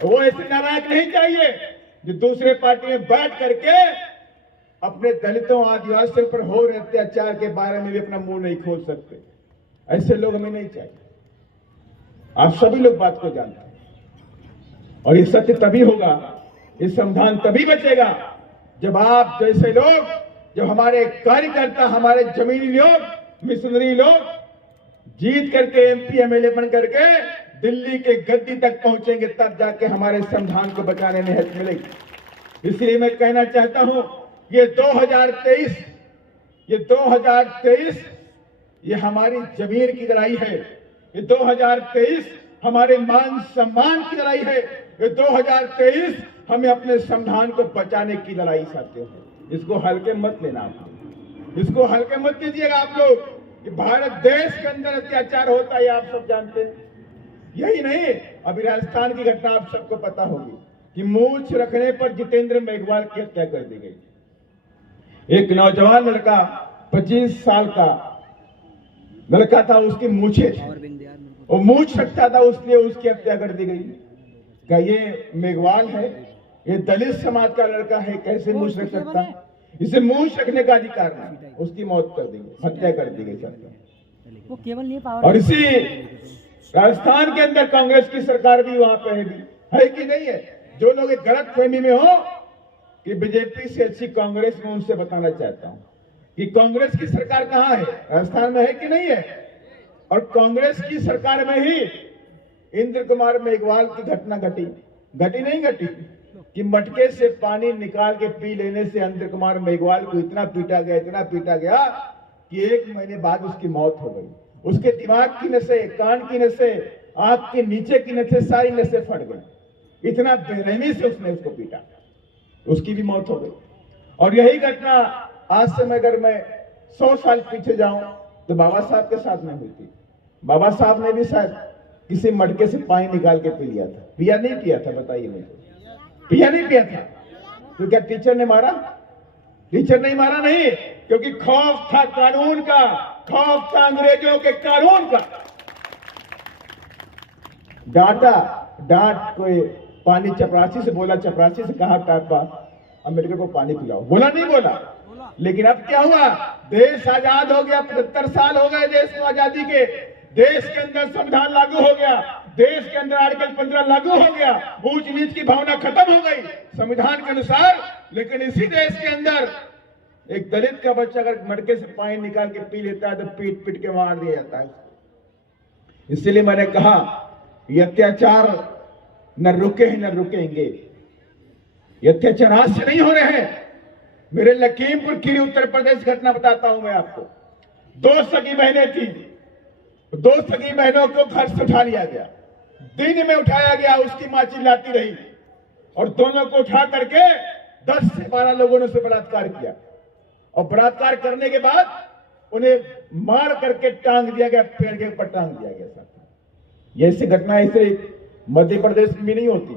वो ऐसे नालायक नहीं चाहिए जो दूसरे पार्टी में बैठ करके अपने दलितों आदिवासियों पर हो रहे अत्याचार के बारे में भी अपना मुंह नहीं खोल सकते। ऐसे लोग हमें नहीं चाहिए। आप सभी लोग बात को जानते हैं और ये सत्य तभी होगा, ये संविधान तभी बचेगा जब आप जैसे लोग, जब हमारे कार्यकर्ता, हमारे जमीनी लोग, मिशनरी लोग जीत करके एमपी एमएलए बन करके दिल्ली के गद्दी तक पहुंचेंगे, तब जाके हमारे संविधान को बचाने में हेल्प मिलेगी। इसलिए मैं कहना चाहता हूं, ये 2023 ये हमारी जमीर की लड़ाई है। ये 2023 हमारे मान सम्मान की लड़ाई है। ये 2023 हमें अपने संविधान को बचाने की लड़ाई साथियों है। इसको हल्के मत लेना, आप इसको हल्के मत लीजिएगा। आप लोग कि भारत देश के अंदर अत्याचार होता है, आप सब जानते हैं। यही नहीं, अभी राजस्थान की घटना आप सबको पता होगी कि मूंछ रखने पर जितेंद्र मेघवाल की हत्या कर दी गई। एक नौजवान लड़का 25 साल का लड़का था, उसकी मूछें थी, वो मूंछ रखता था, उसलिए उसकी हत्या कर दी गई। क्या ये मेघवाल है? ये दलित समाज का लड़का है, कैसे मूंछ रख सकता है? इसे मूंछ रखने का अधिकार नहीं, उसकी मौत कर दी गई, हत्या कर दी गई। वो केवल नहीं पावर। और इसी राजस्थान के अंदर कांग्रेस की सरकार भी वहां पे है कि नहीं है? जो लोग एक गलत फहमी में हो कि बीजेपी से अच्छी कांग्रेस में, उनसे बताना चाहता हूं कि कांग्रेस की सरकार कहां है? राजस्थान में है कि नहीं है? और कांग्रेस की सरकार में ही इंद्र कुमार मेघवाल की घटना घटी नहीं घटी कि मटके से पानी निकाल के पी लेने से इंद्र कुमार मेघवाल को इतना पीटा गया कि 1 महीने बाद उसकी मौत हो गई। उसके दिमाग की नसें, कान की नसें, आंख के नीचे की नसें, सारी नसें फट गई। इतना बेरहमी से उसने उसको पीटा, उसकी भी मौत हो गई। और यही घटना आज से अगर मैं 100 साल पीछे जाऊं तो बाबा साहब के साथ में हुई थी। बाबा साहब ने भी शायद किसी मटके से पानी निकाल के पी लिया था। पिया नहीं पिया था? बताइए मुझे। पिया नहीं पिया था तो क्या टीचर ने मारा? टीचर नहीं मारा, नहीं, क्योंकि खौफ था कानून का, खौफ था अंग्रेजों के कानून का। डांट कोई पानी चपरासी से बोला, चपरासी से कहा टापा अम्बेडकर को पानी पिलाओ, बोला नहीं बोला? लेकिन अब क्या हुआ? देश आजाद हो गया, 75 साल हो गए देश को आजादी के। देश के अंदर संविधान लागू हो गया, देश के अंदर आर्टिकल 15 लागू हो गया, ऊंच नीच की भावना खत्म हो गई संविधान के अनुसार। लेकिन इसी देश के अंदर एक दलित का बच्चा अगर मटके से पानी निकाल के पी लेता है तो पीट पीट के मार दिया जाता है। इसलिए मैंने कहा ये अत्याचार न रुके हैं न रुकेंगे। ये अत्याचार आज से नहीं हो रहे हैं। मेरे लखीमपुर खीरी उत्तर प्रदेश घटना बताता हूं मैं आपको। 2 सगी बहनें थी, 2 सगी बहनों को घर से उठा लिया गया, दिन में उठाया गया, उसकी मां चिल्लाती रही और दोनों को उठा करके 10 से 12 लोगों ने उसे बलात्कार किया। और बलात्कार करने के बाद उन्हें मार करके टांग दिया गया, पेड़ के ऊपर टांग दिया गया। ये ऐसी घटना ऐसे मध्य प्रदेश में भी नहीं होती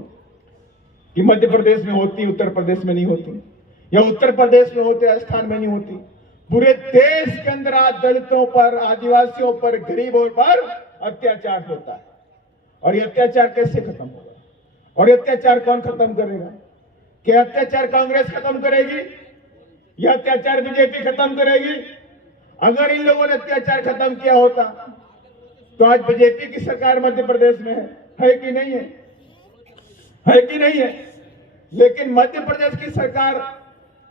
कि मध्य प्रदेश में होती, उत्तर प्रदेश में नहीं होती, या उत्तर प्रदेश में होते, राजस्थान में नहीं होती। पूरे देश के अंदर आज दलितों पर, आदिवासियों पर, गरीबों पर अत्याचार होता है। और ये अत्याचार कैसे खत्म होगा? और ये अत्याचार कौन खत्म करेगा? क्या अत्याचार कांग्रेस खत्म करेगी? यह अत्याचार बीजेपी खत्म करेगी? अगर इन लोगों ने अत्याचार खत्म किया होता तो आज बीजेपी की सरकार मध्य प्रदेश में है कि नहीं है? है कि नहीं है? लेकिन मध्य प्रदेश की सरकार,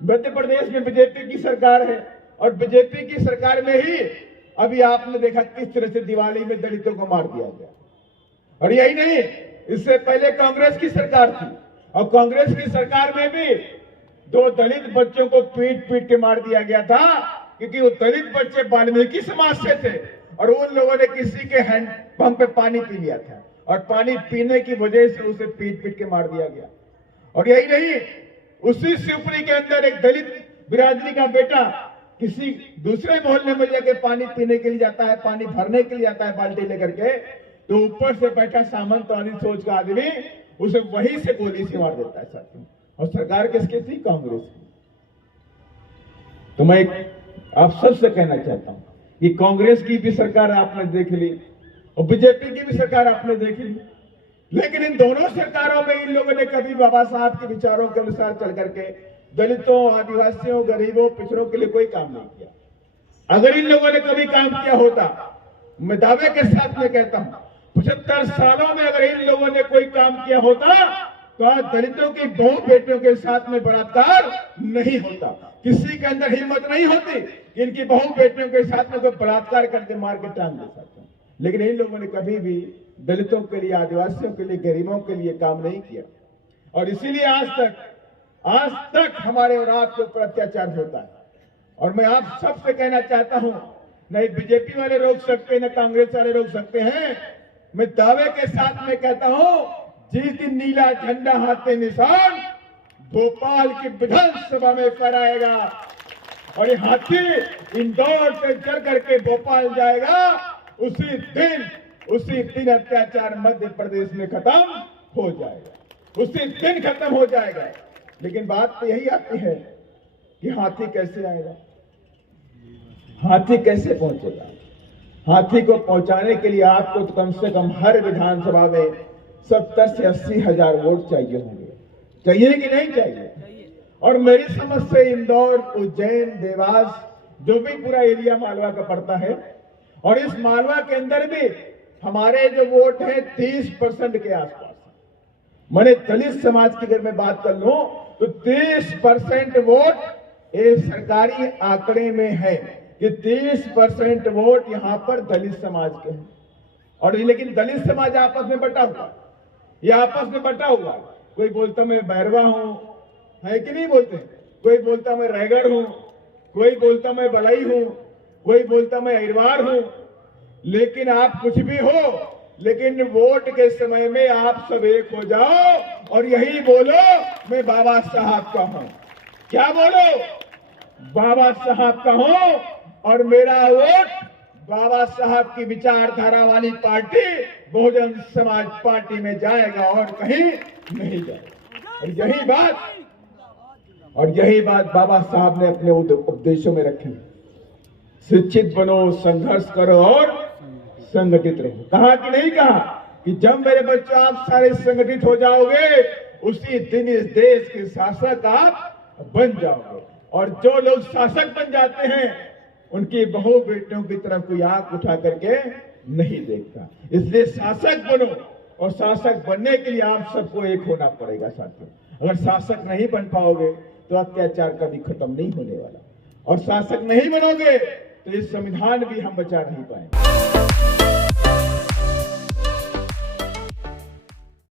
मध्य प्रदेश में बीजेपी की सरकार है और बीजेपी की सरकार में ही अभी आपने देखा किस तरह से दिवाली में दलितों को मार दिया गया। और यही नहीं, इससे पहले कांग्रेस की सरकार थी और कांग्रेस की सरकार में भी 2 दलित बच्चों को पीट पीट के मार दिया गया था, क्योंकि वो दलित बच्चे वाल्मीकि समाज से थे और उन लोगों ने किसी के हैंडपंप पे पानी पी लिया था और पानी पीने की वजह से उसे पीट पीट के मार दिया गया। और यही नहीं, उसी शिवपुरी के अंदर एक दलित बिरादरी का बेटा किसी दूसरे मोहल्ले में जाकर पानी पीने के लिए जाता है, पानी भरने के लिए जाता है बाल्टी लेकर के, तो ऊपर से बैठा सामंतवादी सोच का आदमी उसे वहीं से गोली से मार देता है साथियों। और सरकार किसकी थी? कांग्रेस की। तो मैं आप सबसे कहना चाहता हूं कि कांग्रेस की भी सरकार आपने देख ली और बीजेपी की भी सरकार आपने देख ली। लेकिन इन दोनों सरकारों में इन लोगों ने कभी बाबा साहब के विचारों के अनुसार चल करके दलितों, आदिवासियों, गरीबों, पिछड़ों के लिए कोई काम नहीं किया। अगर इन लोगों ने कभी काम किया होता, मैं दावे के साथ में कहता हूं 75 सालों में अगर इन लोगों ने कोई काम किया होता तो आज दलितों की बहू बेटियों के साथ में बलात्कार नहीं होता। किसी के अंदर हिम्मत नहीं होती कि इनकी बहू बेटियों के साथ में कोई बलात्कार करके मार के टांग दे सकता। लेकिन इन लोगों ने कभी भी दलितों के लिए, आदिवासियों के लिए, गरीबों के लिए काम नहीं किया। और इसीलिए आज तक हमारे और आपके ऊपर अत्याचार होता है। और मैं आप सबसे कहना चाहता हूं, नहीं बीजेपी वाले रोक सकते, न कांग्रेस वाले रोक सकते हैं। मैं दावे के साथ में कहता हूं, जिस दिन नीला झंडा हाथे निशान भोपाल की विधानसभा में फहराएगा और ये हाथी इंदौर से चल करके भोपाल जाएगा, उसी दिन अत्याचार मध्य प्रदेश में खत्म हो जाएगा, उसी दिन खत्म हो जाएगा। लेकिन बात तो यही आती है कि हाथी कैसे आएगा, हाथी कैसे पहुंचेगा। हाथी को पहुंचाने के लिए आपको तो कम से कम हर विधानसभा में 70 से 80 हजार वोट चाहिए होंगे। चाहिए कि नहीं चाहिए? और मेरी समझ से इंदौर, उज्जैन, देवास, जो भी पूरा एरिया मालवा का पड़ता है, और इस मालवा के अंदर भी हमारे जो वोट है 30% के आसपास। मैंने दलित समाज की अगर मैं बात कर लूं तो 30% वोट ये सरकारी आंकड़े में है कि 30% वोट यहां पर दलित समाज के हैं। और लेकिन दलित समाज आपस में बटा हुआ, ये आपस में बटा हुआ। कोई बोलता मैं बैरवा हूं, है कि नहीं बोलते? कोई बोलता मैं रायगढ़ हूं, कोई बोलता मैं बलई हूं, कोई बोलता मैं अहिरवार हूं। लेकिन आप कुछ भी हो, लेकिन वोट के समय में आप सब एक हो जाओ और यही बोलो मैं बाबा साहब का हूं। क्या बोलो? बाबा साहब का हूं और मेरा वोट बाबा साहब की विचारधारा वाली पार्टी बहुजन समाज पार्टी में जाएगा और कहीं नहीं जाएगा। और यही बात बाबा साहब ने अपने उपदेशों में रखी। शिक्षित बनो, संघर्ष करो और संगठित रहो। कहा कि नहीं कहा कि जब मेरे बच्चों आप सारे संगठित हो जाओगे, उसी दिन इस देश के शासक आप बन जाओगे। और जो लोग शासक बन जाते हैं उनकी बहू बेटियों की तरफ कोई आंख उठा करके नहीं देखता। इसलिए शासक बनो, और शासक बनने के लिए आप सबको एक होना पड़ेगा साथियों। अगर शासक नहीं बन पाओगे तो अत्याचार कभी खत्म नहीं होने वाला, और शासक नहीं बनोगे तो ये संविधान भी हम बचा नहीं पाएंगे।